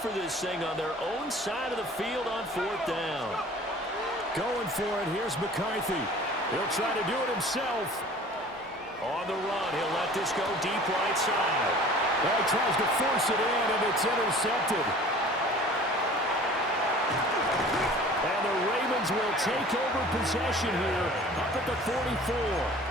for this thing on their own side of the field on 4th down. Going for it. Here's McCarthy. He'll try to do it himself. On the run, he'll let this go deep right side. Well, he tries to force it in, and it's intercepted. And the Ravens will take over possession here up at the 44.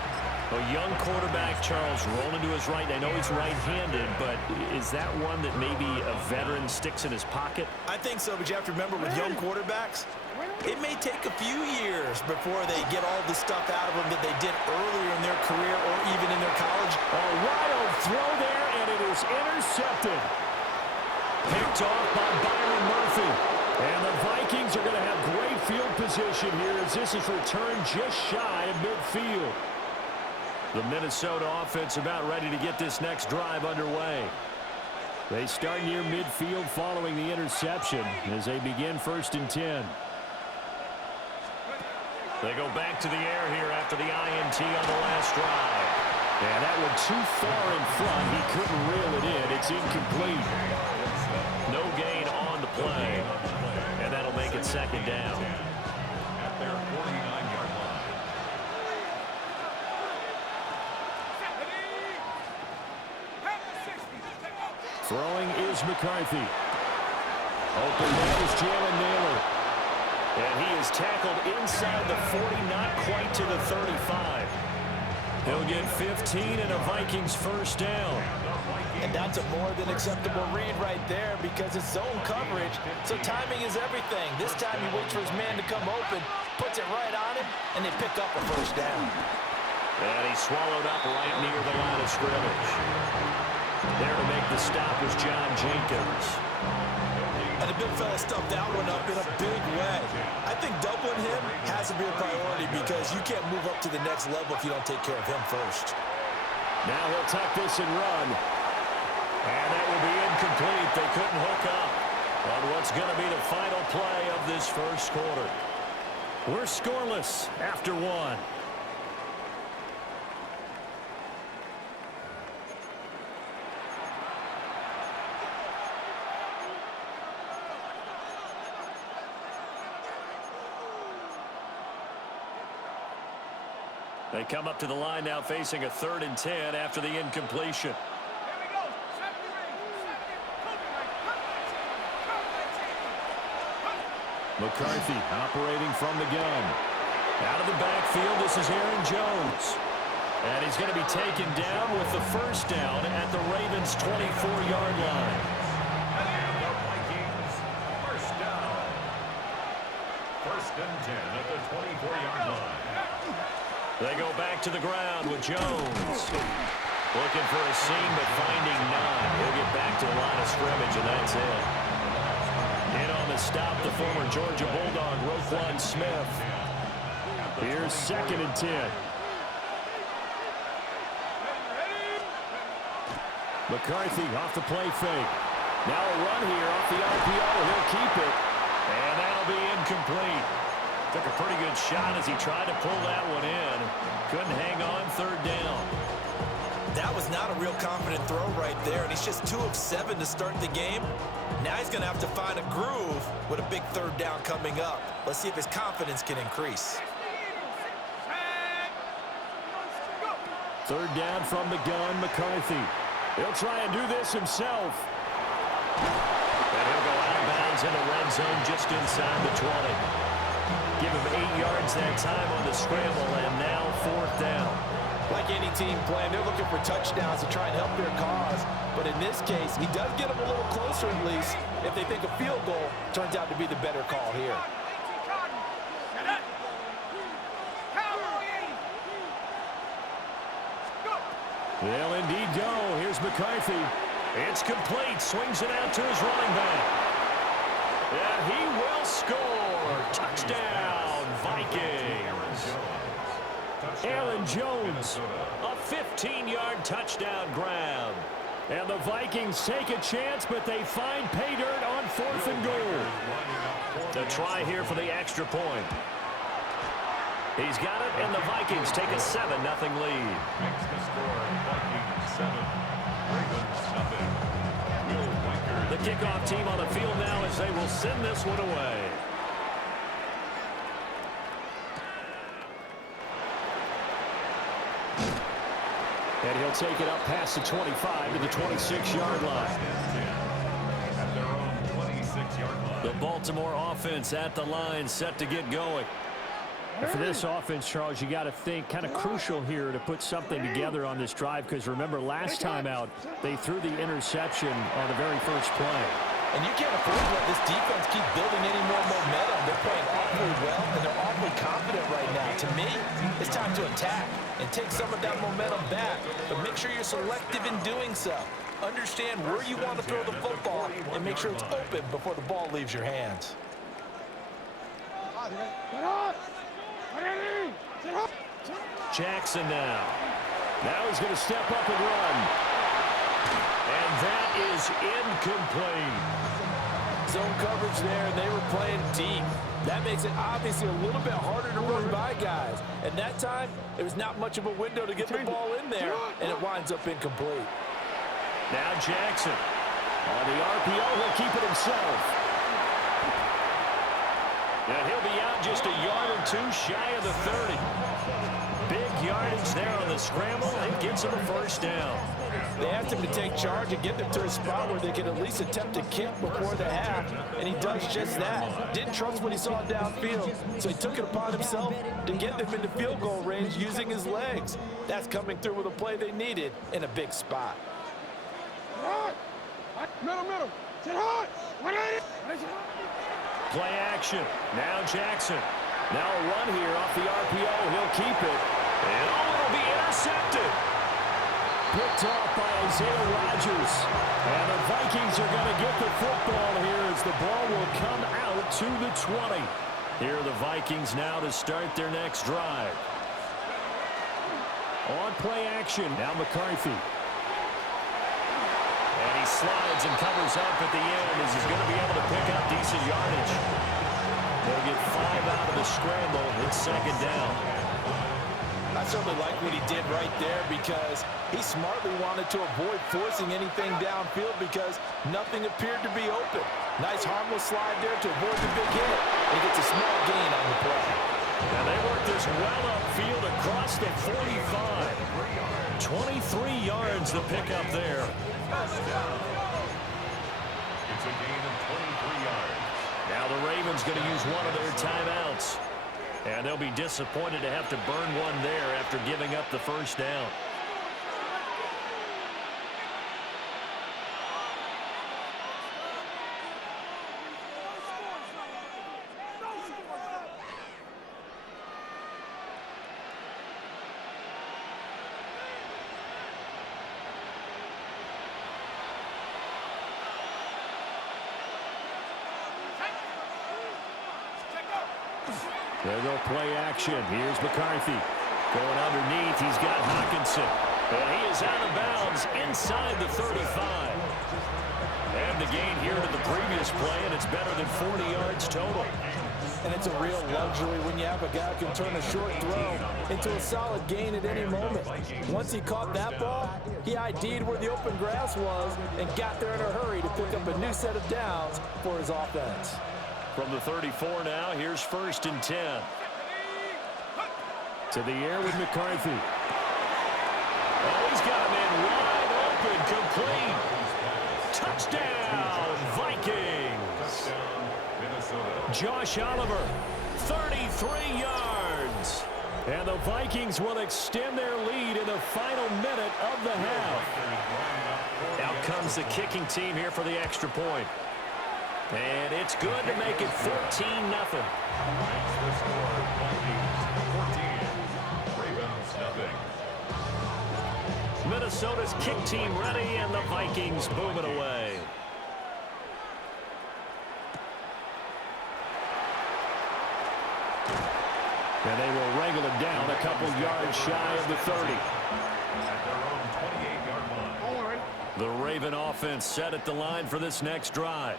A young quarterback, Charles, rolling to his right. I know he's right-handed, but is that one that maybe a veteran sticks in his pocket? I think so, but you have to remember with young quarterbacks, it may take a few years before they get all the stuff out of them that they did earlier in their career or even in their college. A wild throw there, and it is intercepted. Picked off by Byron Murphy. And the Vikings are going to have great field position here as this is returned just shy of midfield. The Minnesota offense about ready to get this next drive underway. They start near midfield following the interception as they begin 1st and 10. They go back to the air here after the INT on the last drive. And that one too far in front. He couldn't reel it in. It's incomplete. No gain on the play. And that'll make it 2nd down. At their 49-yard line. Throwing is McCarthy. Open man is Jalen Naylor. And he is tackled inside the 40, not quite to the 35. He'll get 15 and a Vikings 1st down. And that's a more than acceptable read right there because it's zone coverage, so timing is everything. This time he waits for his man to come open, puts it right on him, and they pick up a 1st down. And he swallowed up right near the line of scrimmage. There to make the stop was John Jenkins. And the big fella stuffed that one up in a big way. I think doubling him has to be a priority because you can't move up to the next level if you don't take care of him first. Now he'll tuck this and run. And that will be incomplete. They couldn't hook up on what's going to be the final play of this 1st quarter. We're scoreless after 1. They come up to the line now facing a 3rd and 10 after the incompletion. McCarthy operating from the gun. Out of the backfield, this is Aaron Jones. And he's going to be taken down with the 1st down at the Ravens' 24-yard line. The Vikings, 1st down. 1st and 10 at the 24-yard line. They go back to the ground with Jones. Looking for a seam, but finding none. He'll get back to the line of scrimmage, and that's it. In on the stop, the former Georgia Bulldog, Roquan Smith. Here's 2nd and 10. McCarthy off the play fake. Now a run here off the RPO. He'll keep it. And that'll be incomplete. Took a pretty good shot as he tried to pull that one in. Couldn't hang on 3rd down. That was not a real confident throw right there, and he's just 2 of 7 to start the game. Now he's going to have to find a groove with a big 3rd down coming up. Let's see if his confidence can increase. 3rd down from the gun, McCarthy. He'll try and do this himself. And he'll go out of bounds in the red zone just inside the 20. Give him 8 yards that time on the scramble, and now 4th down. Like any team playing, they're looking for touchdowns to try and help their cause. But in this case, he does get them a little closer at least if they think a field goal turns out to be the better call here. They'll indeed go. Here's McCarthy. It's complete. Swings it out to his running back. And he will score. Touchdown, Vikings. Aaron Jones. A 15-yard touchdown grab. And the Vikings take a chance, but they find pay dirt on 4th and goal. The try here for the extra point. He's got it, and the Vikings take a 7-0 lead. Makes the score Vikings 7, Ravens 0. Will Vikers The kickoff team on the field now as they will send this one away. And he'll take it up past the 25 to the 26-yard line. At their own 26-yard line. The Baltimore offense at the line, set to get going. And for this offense, Charles, you got to think kind of crucial here to put something together on this drive, because remember last time out they threw the interception on the very first play. And you can't afford to let this defense keep building any more momentum. They're playing awfully well, and they're awfully confident right now. To me, it's time to attack and take some of that momentum back. But make sure you're selective in doing so. Understand where you want to throw the football and make sure it's open before the ball leaves your hands. Jackson now. Now he's going to step up and run. And that is incomplete. Zone coverage there, and they were playing deep. That makes it obviously a little bit harder to run by guys. And that time, there was not much of a window to get the ball in there, and it winds up incomplete. Now Jackson. On the RPO, he'll keep it himself. And he'll be out just a yard or two shy of the 30. Big yardage there on the scramble, and gets him a first down. They asked him to take charge and get them to a spot where they could at least attempt to kick before the half, and he does just that. Didn't trust what he saw downfield, so he took it upon himself to get them into field goal range using his legs. That's coming through with a play they needed in a big spot. Middle. Sit hard. Play action. Now Jackson. Now a run here off the RPO. He'll keep it. And it'll be intercepted. Picked off by Isaiah Rodgers. And the Vikings are going to get the football here as the ball will come out to the 20. Here are the Vikings now to start their next drive. On play action. Now McCarthy. And he slides and covers up at the end as he's going to be able to pick up decent yardage. They'll get 5 out of the scramble. It's second down. I certainly like what he did right there because he smartly wanted to avoid forcing anything downfield because nothing appeared to be open. Nice harmless slide there to avoid the big hit. And he gets a small gain on the play. And they work this well upfield across the 45. 23 yards to pick up there. It's a gain of 23 yards. Now the Ravens going to use one of their timeouts. And they'll be disappointed to have to burn one there after giving up the first down. They'll go play action. Here's McCarthy. Going underneath, he's got Hawkinson. And he is out of bounds inside the 35. And the gain here to the previous play, and it's better than 40 yards total. And it's a real luxury when you have a guy who can turn a short throw into a solid gain at any moment. Once he caught that ball, he ID'd where the open grass was and got there in a hurry to pick up a new set of downs for his offense. From the 34 now, here's 1st and 10. To the air with McCarthy. Oh, he's got a man wide open, complete. Touchdown, Vikings. Josh Oliver, 33 yards. And the Vikings will extend their lead in the final minute of the half. Out comes the kicking team here for the extra point. And it's good to make it 14-0. That's the score. Vikings 14. Ravens nothing. Minnesota's kick team ready, and the Vikings boom it away. And they will wrangle him down a couple yards shy of the 30. At their own 28-yard line. The Raven offense set at the line for this next drive.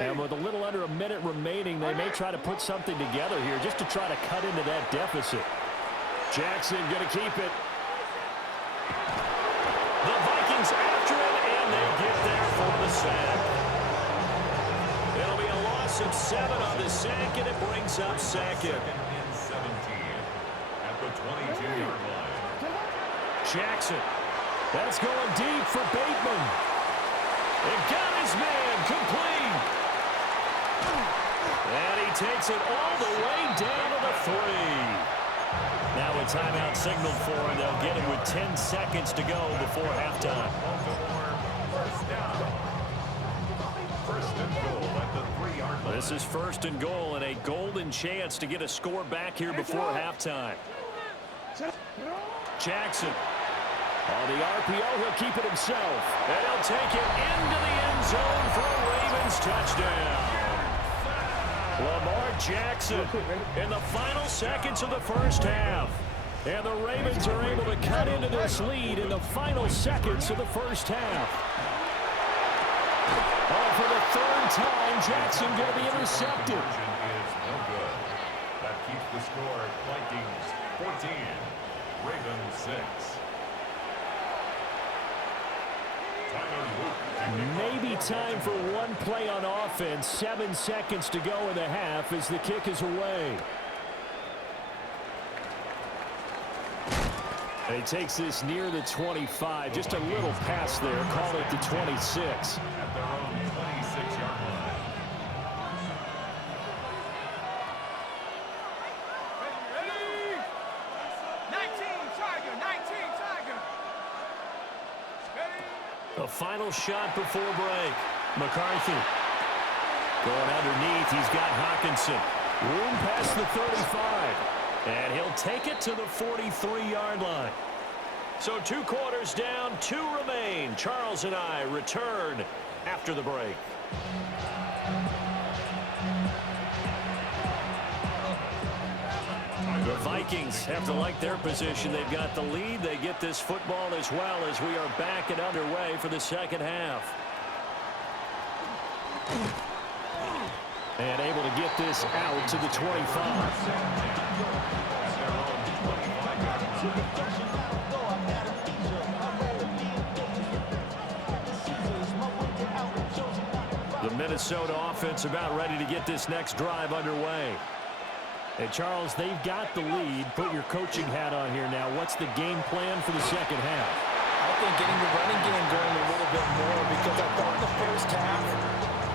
And with a little under a minute remaining, they may try to put something together here just to try to cut into that deficit. Jackson going to keep it. The Vikings after it, and they get there for the sack. It'll be a loss of 7 on the sack, and it brings up second. And 17 at the 22-yard line. Jackson. That's going deep for Bateman. It got his man complete. And he takes it all the way down to the 3. Now a timeout signaled for him. They'll get him with 10 seconds to go before halftime. First down. First and goal at the 3-yard line. This is first and goal and a golden chance to get a score back here before halftime. Jackson. On the RPO, he'll keep it himself. And he'll take it into the end zone for a Ravens touchdown. Lamar Jackson in the final seconds of the first half. And the Ravens are able to cut into this lead in the final seconds of the first half. Oh, for the third time, Jackson going to be intercepted. Is no good. That keeps the score. Vikings 14, Ravens 6. Maybe time for one play on offense. 7 seconds to go in the half as the kick is away. And he takes this near the 25. Just a little pass there. Call it the 26. At their own 26-yard line. Ready? 19 Tiger, 19 Tiger. Ready? The final shot before break. McCarthy. Going underneath, he's got Hawkinson. Room past the 35. And he'll take it to the 43-yard line. So 2 quarters down, 2 remain. Charles and I return after the break. The Vikings have to like their position. They've got the lead. They get this football as well as we are back and underway for the second half. And able to get this out to the 25. The Minnesota offense about ready to get this next drive underway. And Charles, they've got the lead. Put your coaching hat on here now. What's the game plan for the second half? I think getting the running game going a little bit more, because I thought the first half,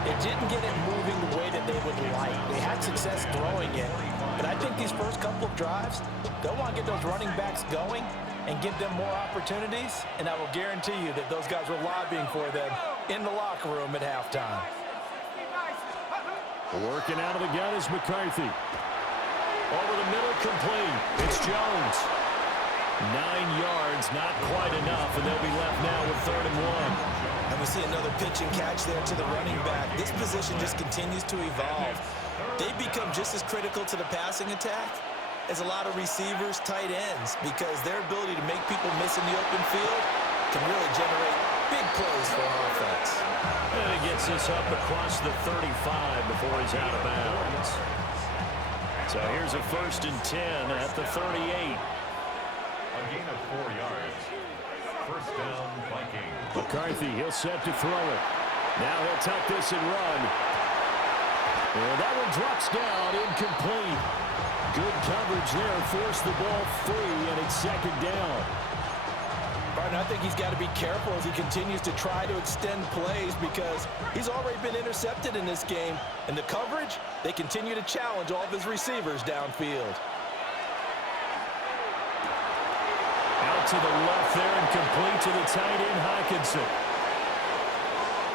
it didn't get it moving the way that they would like. They had success throwing it, but I think these first couple of drives, they'll want to get those running backs going and give them more opportunities, and I will guarantee you that those guys were lobbying for them in the locker room at halftime. Working out of the gun is McCarthy. Over the middle, complete. It's Jones. 9 yards, not quite enough, and they'll be left now with 3rd and 1. And we see another pitch and catch there to the running back. This position just continues to evolve. They become just as critical to the passing attack as a lot of receivers, tight ends, because their ability to make people miss in the open field can really generate big plays for an offense. And he gets this up across the 35 before he's out of bounds. So here's a 1st and 10 at the 38. A gain of 4 yards. First down, Vikings. McCarthy, he'll set to throw it. Now he'll tuck this and run. And that one drops down, incomplete. Good coverage there, forced the ball free, and it's 2nd down. Barton, I think he's got to be careful as he continues to try to extend plays, because he's already been intercepted in this game. And the coverage, they continue to challenge all of his receivers downfield. Out to the left there and complete to the tight end, Hawkinson.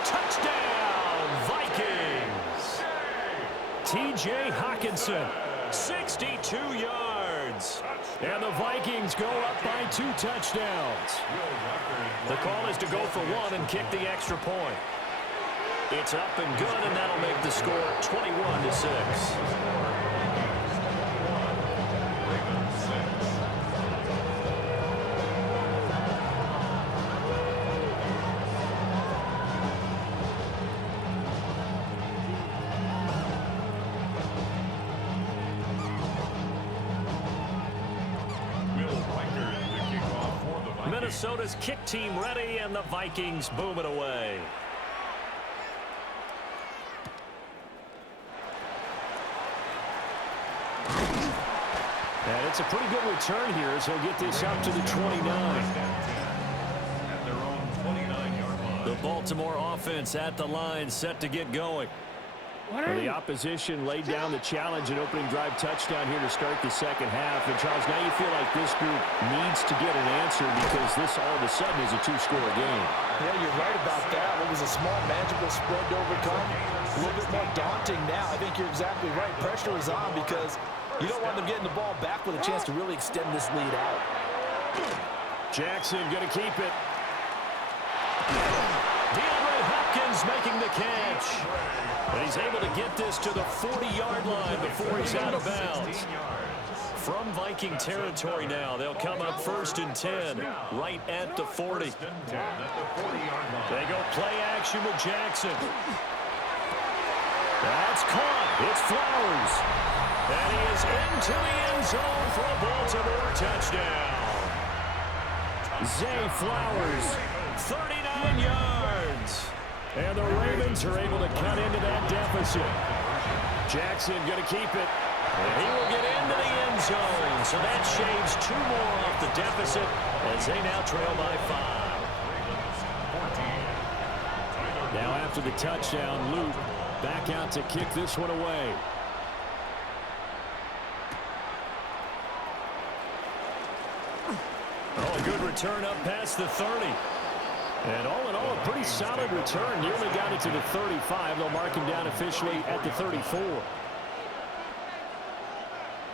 Touchdown, Vikings! T.J. Hawkinson, 62 yards. And the Vikings go up by 2 touchdowns. The call is to go for 1 and kick the extra point. It's up and good, and that'll make the score 21-6. The Minnesota's kick team ready, and the Vikings boom it away. And it's a pretty good return here as he'll get this up to the 29. At their own 29-yard line. The Baltimore offense at the line, set to get going. Well, the opposition laid down the challenge and opening drive touchdown here to start the second half. And, Charles, now you feel like this group needs to get an answer because this all of a sudden is a two-score game. Yeah, you're right about that. It was a small, manageable spread to overcome. A little bit more daunting now. I think you're exactly right. Pressure is on because you don't want them getting the ball back with a chance to really extend this lead out. Jackson going to keep it. DeAndre Hopkins making the catch. And he's able to get this to the 40-yard line before he's out of bounds. From Viking territory now, they'll come up 1st and 10 right at the 40. They go play action with Jackson. That's caught. It's Flowers. And he is into the end zone for a Baltimore touchdown. Zay Flowers, 39 yards. And the Ravens are able to cut into that deficit. Jackson going to keep it. And he will get into the end zone. So that shaves 2 more off the deficit as they now trail by 5. Now after the touchdown, Luke back out to kick this one away. Oh, a good return up past the 30. And all in all, a pretty solid return. Nearly got it to the 35. They'll mark him down officially at the 34.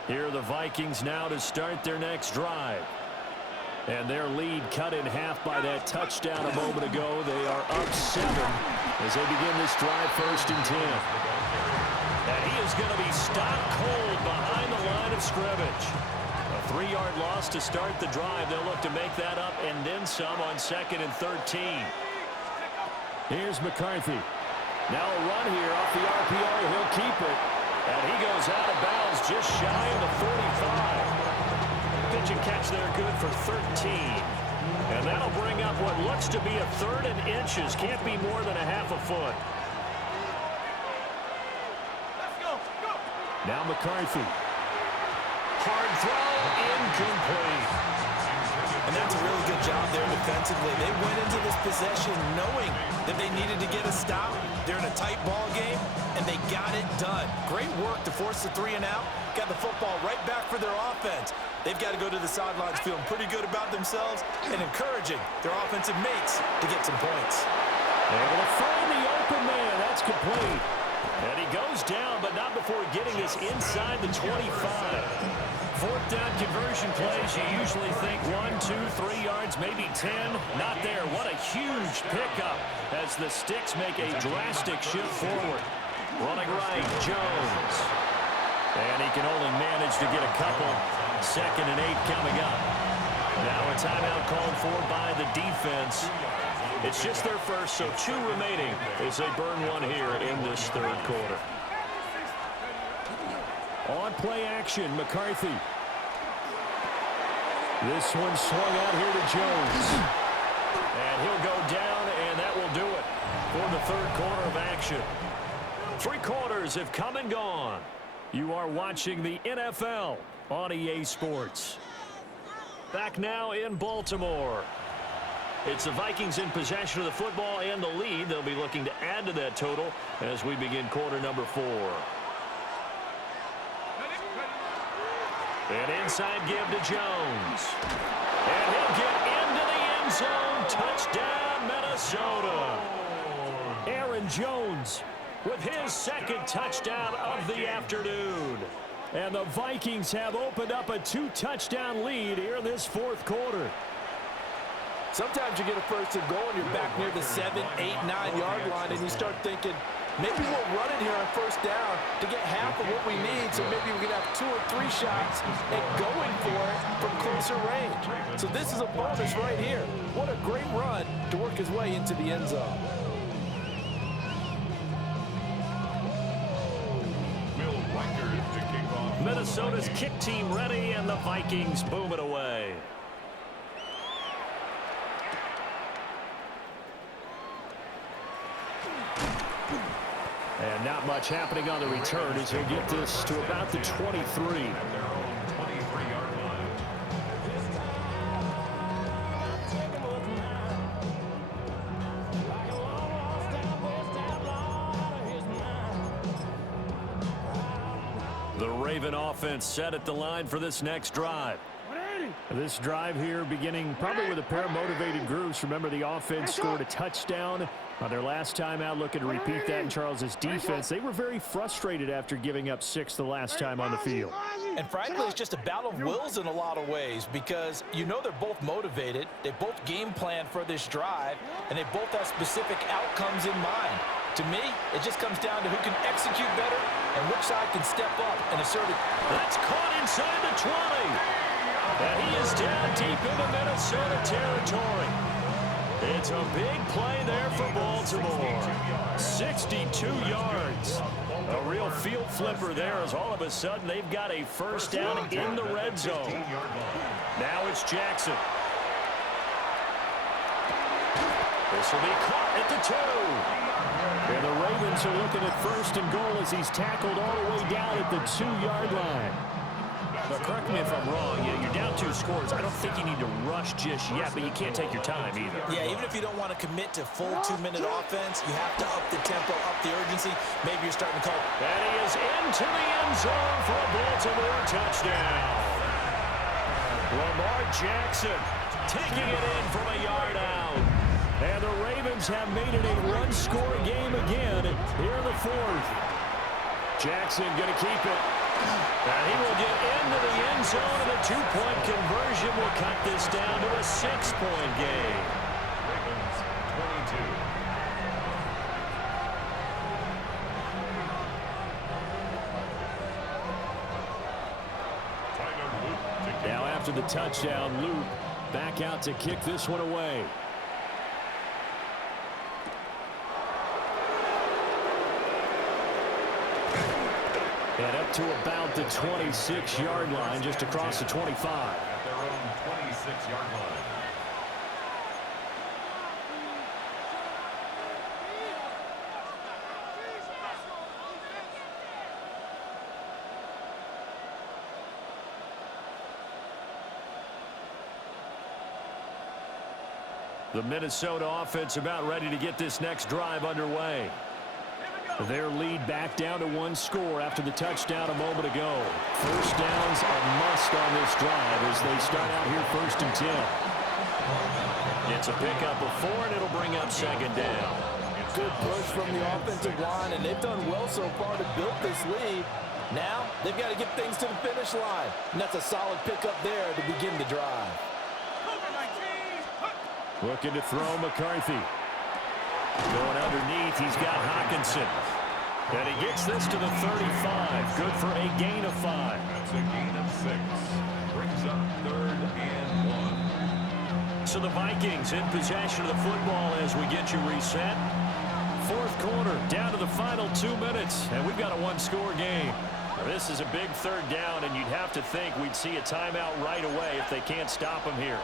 Here are the Vikings now to start their next drive. And their lead cut in half by that touchdown a moment ago. They are up 7 as they begin this drive 1st and 10. And he is going to be stopped cold behind the line of scrimmage. A 3-yard loss to start the drive. They'll look to make that up and then some on 2nd and 13. Here's McCarthy. Now a run here off the RPO. He'll keep it. And he goes out of bounds just shy of the 45. Pitch and catch there good for 13. And that'll bring up what looks to be a 3rd and inches. Can't be more than a half a foot. Let's go. Go. Now McCarthy. Hard throw, incomplete. And that's a really good job there defensively. They went into this possession knowing that they needed to get a stop. They're in a tight ball game, and they got it done. Great work to force the 3 and out. Got the football right back for their offense. They've got to go to the sidelines feeling pretty good about themselves and encouraging their offensive mates to get some points. Able to find the open man. That's complete. And he goes down, but not before getting this inside the 25. 4th down conversion plays, you usually think 1, 2, 3 yards, maybe 10. Not there. What a huge pickup as the Sticks make a drastic shift forward. Running right, Jones. And he can only manage to get a couple. 2nd and 8 coming up. Now a timeout called for by the defense. It's just their first, so 2 remaining as they burn one here in this 3rd quarter. On play action, McCarthy. This one swung out here to Jones. And he'll go down, and that will do it for the 3rd quarter of action. 3 quarters have come and gone. You are watching the NFL on EA Sports. Back now in Baltimore. It's the Vikings in possession of the football and the lead. They'll be looking to add to that total as we begin quarter number 4. An inside give to Jones. And he'll get into the end zone. Touchdown, Minnesota. Aaron Jones With his 2nd touchdown of the afternoon. And the Vikings have opened up a 2-touchdown lead here in this 4th quarter. Sometimes you get a 1st and goal and you're back near the 7, 8, 9-yard line, and you start thinking, maybe we'll run it here on 1st down to get half of what we need, so maybe we can have 2 or 3 shots and going for it from closer range. So this is a bonus right here. What a great run to work his way into the end zone. Minnesota's kick team ready, and the Vikings boom it away. And not much happening on the return as he'll get this to about the 23. The Raven offense set at the line for this next drive. This drive here beginning probably with a pair of motivated groups. Remember, the offense scored a touchdown on their last time out, looking to repeat that in Charles's defense. They were very frustrated after giving up 6 the last time on the field. And frankly, it's just a battle of wills in a lot of ways because you know they're both motivated. They both game plan for this drive, and they both have specific outcomes in mind. To me, it just comes down to who can execute better and which side can step up and assert it. That's caught inside the 20. And he is down deep into Minnesota territory. It's a big play there for Baltimore. 62 yards. A real field flipper there as all of a sudden they've got a first down in the red zone. Now it's Jackson. This will be caught at the 2. And the Ravens are looking at first and goal as he's tackled all the way down at the 2-yard line. But correct me if I'm wrong, you're down 2 scores. I don't think you need to rush just yet, but you can't take your time either. Yeah, even if you don't want to commit to full 2-minute offense, you have to up the tempo, up the urgency. Maybe you're starting to call. And he is into the end zone for a Baltimore touchdown. Lamar Jackson taking it in from a yard out. And the Ravens have made it a one-score game again here in the 4th. Jackson going to keep it. And he will get into the end zone, and a 2-point conversion will cut this down to a 6-point game. Ravens 22. Now after the touchdown, Luke back out to kick this one away. And up to about the 26-yard line, just across the 25. At their own 26-yard line. The Minnesota offense about ready to get this next drive underway. Their lead back down to 1 score after the touchdown a moment ago. First downs a must on this drive as they start out here 1st and 10. It's a pickup of 4, and it'll bring up 2nd down. Good push from the offensive line, and they've done well so far to build this lead. Now, they've got to get things to the finish line. And that's a solid pickup there to begin the drive. Looking to throw McCarthy. Going underneath, he's got Hawkinson. And he gets this to the 35. Good for a gain of 5. That's a gain of 6. Brings up 3rd and 1. So the Vikings in possession of the football as we get you reset. 4th quarter, down to the final 2 minutes, and we've got a 1-score game. This is a big 3rd down, and you'd have to think we'd see a timeout right away if they can't stop him here.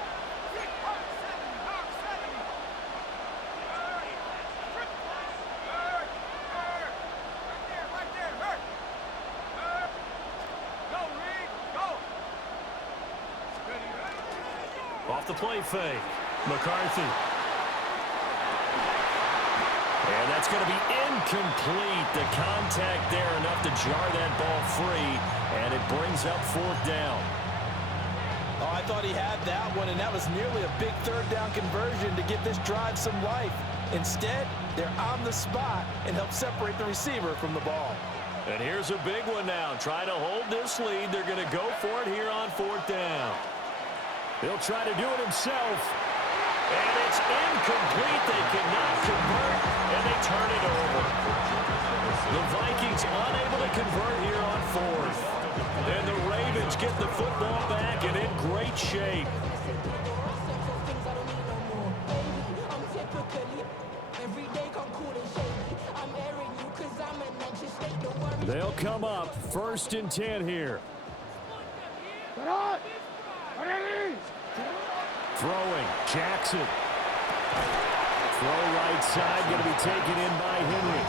Off the play fake. McCarthy. And that's going to be incomplete. The contact there enough to jar that ball free. And it brings up 4th down. Oh, I thought he had that one, and that was nearly a big 3rd down conversion to give this drive some life. Instead, they're on the spot and help separate the receiver from the ball. And here's a big one now. Trying to hold this lead. They're going to go for it here on 4th down. He'll try to do it himself. And it's incomplete. They cannot convert, and they turn it over. The Vikings unable to convert here on 4th. And the Ravens get the football back and in great shape. They'll come up 1st and 10 here. Throwing, Jackson. Throw right side, going to be taken in by Henry.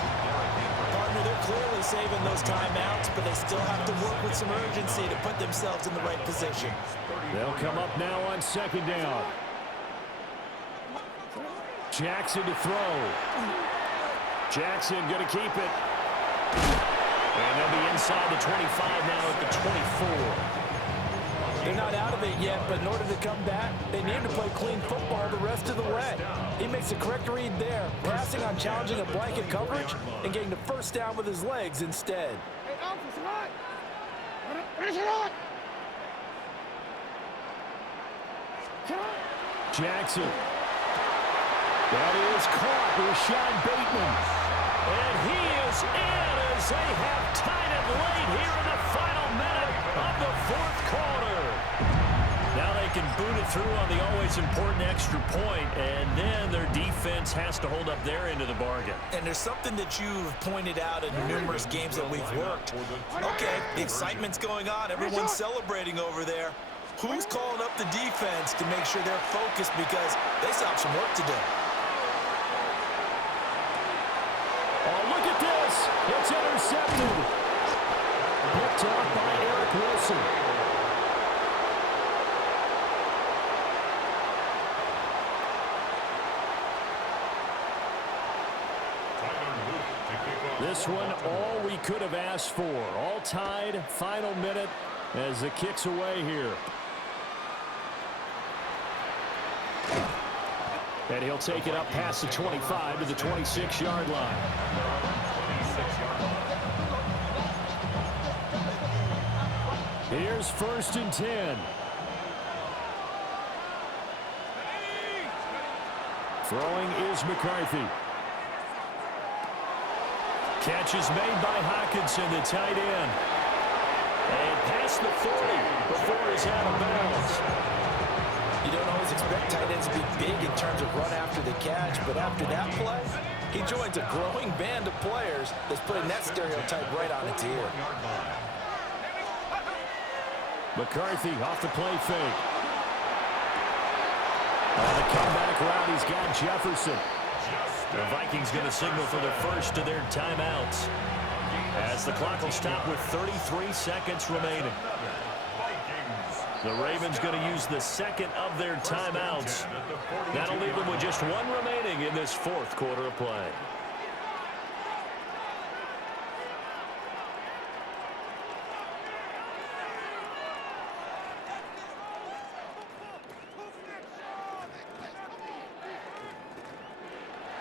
Partner, they're clearly saving those timeouts, but they still have to work with some urgency to put themselves in the right position. They'll come up now on 2nd down. Jackson to throw. Jackson going to keep it. And they'll be inside the 25 now at the 24. They're not out of it yet, but in order to come back, they need to play clean football the rest of the way. He makes the correct read there, passing on challenging a blanket coverage and getting the first down with his legs instead. Jackson. That is caught. Rashawn Bateman. And he is in as they have tied it late here in the final minute of the fourth quarter. Now they can boot it through on the always important extra point, and then their defense has to hold up their end of the bargain. And there's something that you've pointed out in numerous games that we've worked. Okay, the excitement's going on. Everyone's celebrating over there. Who's calling up the defense to make sure they're focused because they still have some work to do? Oh, look at this. It's intercepted. Picked off by Eric Wilson. This one, all we could have asked for. All tied, final minute as the kick's away here. And he'll take it up past the 25 to the 26-yard line. Here's 1st and 10. Throwing is McCarthy. Catch is made by Hockenson, the tight end. And past the 40 before he's out of bounds. You don't always expect tight ends to be big in terms of run after the catch, but after that play, he joins a growing band of players that's putting that stereotype right on its ear. McCarthy off the play fake. On the comeback route, he's got Jefferson. The Vikings going to signal for the first of their timeouts, as the clock will stop with 33 seconds remaining. The Ravens going to use the second of their timeouts. That'll leave them with just one remaining in this fourth quarter of play.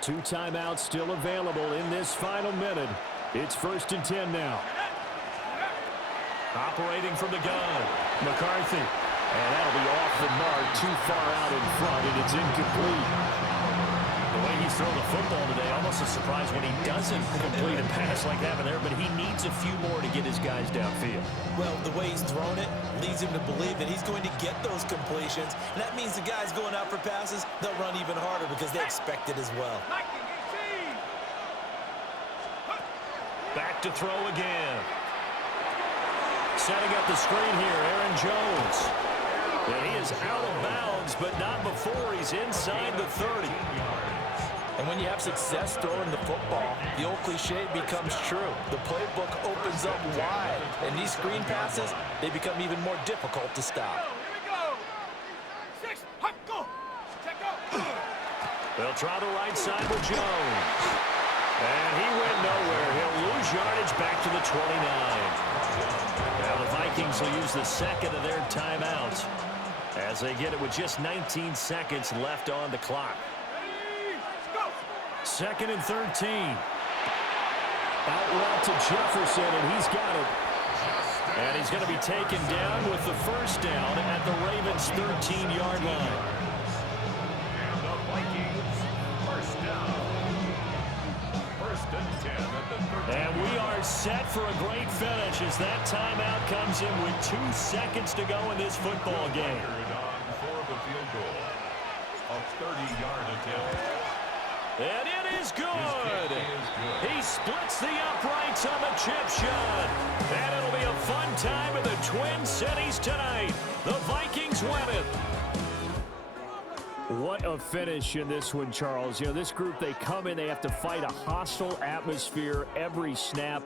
Two timeouts still available in this final minute. It's 1st and 10 now. Operating from the gun, McCarthy. And that'll be off the mark, too far out in front, and it's incomplete. The way he's throwing the football today, almost a surprise when he doesn't complete a pass like that there, but he needs a few more to get his guys downfield. Well, the way he's thrown it leads him to believe that he's going to get those completions, and that means the guys going out for passes, they'll run even harder because they expect it as well. Back to throw again. Setting up the screen here, Aaron Jones. And he is out of bounds, but not before he's inside the 30. And when you have success throwing the football, the old cliche becomes true. The playbook opens up wide, and these screen passes, they become even more difficult to stop. They'll try the right side with Jones. And he went nowhere. He'll lose yardage back to the 29. Now the Vikings will use the second of their timeouts as they get it with just 19 seconds left on the clock. 2nd and 13. Out route to Jefferson, and he's got it. And he's going to be taken down with the first down at the Ravens' 13-yard line. And the Vikings, first down. 1st and 10 at the 13. And we are set for a great finish as that timeout comes in with 2 seconds to go in this football game. On for the field goal. A 30-yard attempt. And it is good. He splits the uprights on the chip shot. And it'll be a fun time in the Twin Cities tonight. The Vikings win it. What a finish in this one, Charles. You know, this group, they come in, they have to fight a hostile atmosphere every snap.